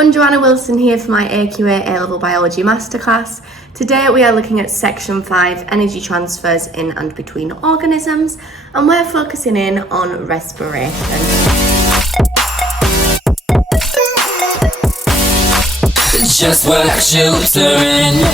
everyone, Joanna Wilson here for my AQA A-Level Biology Masterclass. Today we are looking at Section 5, Energy Transfers in and Between Organisms, and we're focusing in on respiration. Just what you doing.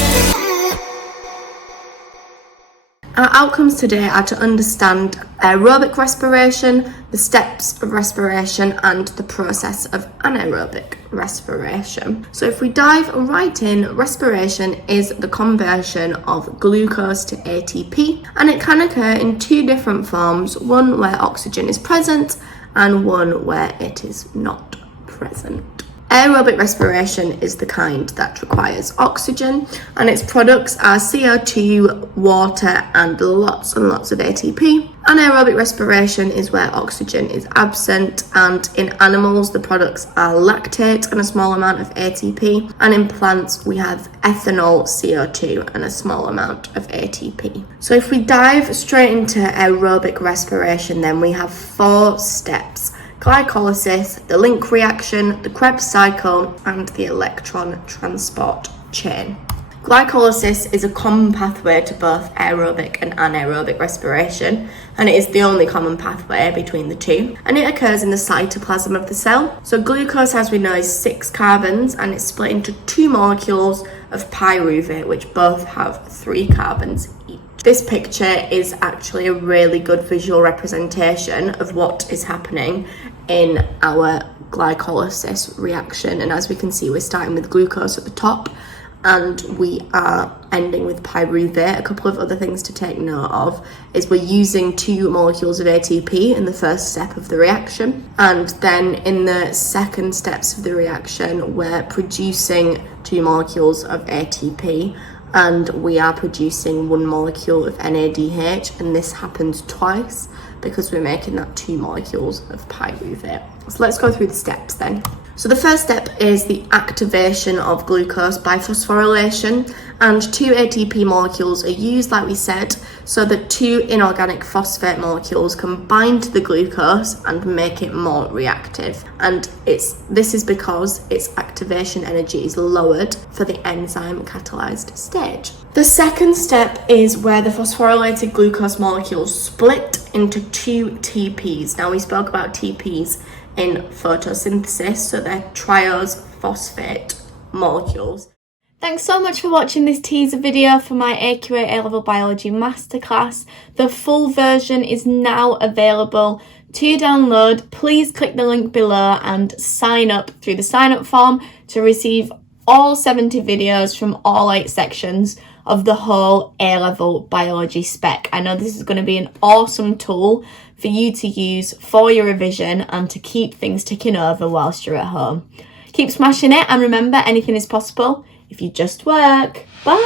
Our outcomes today are to understand aerobic respiration, the steps of respiration, and the process of anaerobic respiration. So if we dive right in, respiration is the conversion of glucose to ATP, and it can occur in two different forms, one where oxygen is present and one where it is not present. Aerobic respiration is the kind that requires oxygen, and its products are CO2, water, and lots of ATP. Anaerobic respiration is where oxygen is absent, and in animals the products are lactate and a small amount of ATP, and in plants we have ethanol, CO2, and a small amount of ATP. So if we dive straight into aerobic respiration, then we have 4 steps: glycolysis, the link reaction, the Krebs cycle, and the electron transport chain. Glycolysis is a common pathway to both aerobic and anaerobic respiration, and it is the only common pathway between the two, and it occurs in the cytoplasm of the cell. So glucose, as we know, is 6 carbons, and it's split into 2 molecules of pyruvate, which both have 3 carbons each. This picture is actually a really good visual representation of what is happening in our glycolysis reaction. And as we can see, we're starting with glucose at the top and we are ending with pyruvate. A couple of other things to take note of is we're using 2 molecules of ATP in the first step of the reaction, and then in the second steps of the reaction we're producing 2 molecules of ATP, and we are producing 1 molecule of NADH, and this happens twice because we're making that 2 molecules of pyruvate. So let's go through the steps then. So the first step is the activation of glucose by phosphorylation, and 2 ATP molecules are used, like we said, so that 2 inorganic phosphate molecules can bind to the glucose and make it more reactive. And this is because its activation energy is lowered for the enzyme catalyzed stage. The second step is where the phosphorylated glucose molecules split into 2 TPs. Now, we spoke about TPs in photosynthesis, so they're triose phosphate molecules. Thanks so much for watching this teaser video for my AQA A-Level Biology Masterclass. The full version is now available to download. Please click the link below and sign up through the sign up form to receive all 70 videos from all 8 sections of the whole A-Level Biology spec. I know this is going to be an awesome tool for you to use for your revision and to keep things ticking over whilst you're at home. Keep smashing it, and remember, anything is possible if you just work. Bye!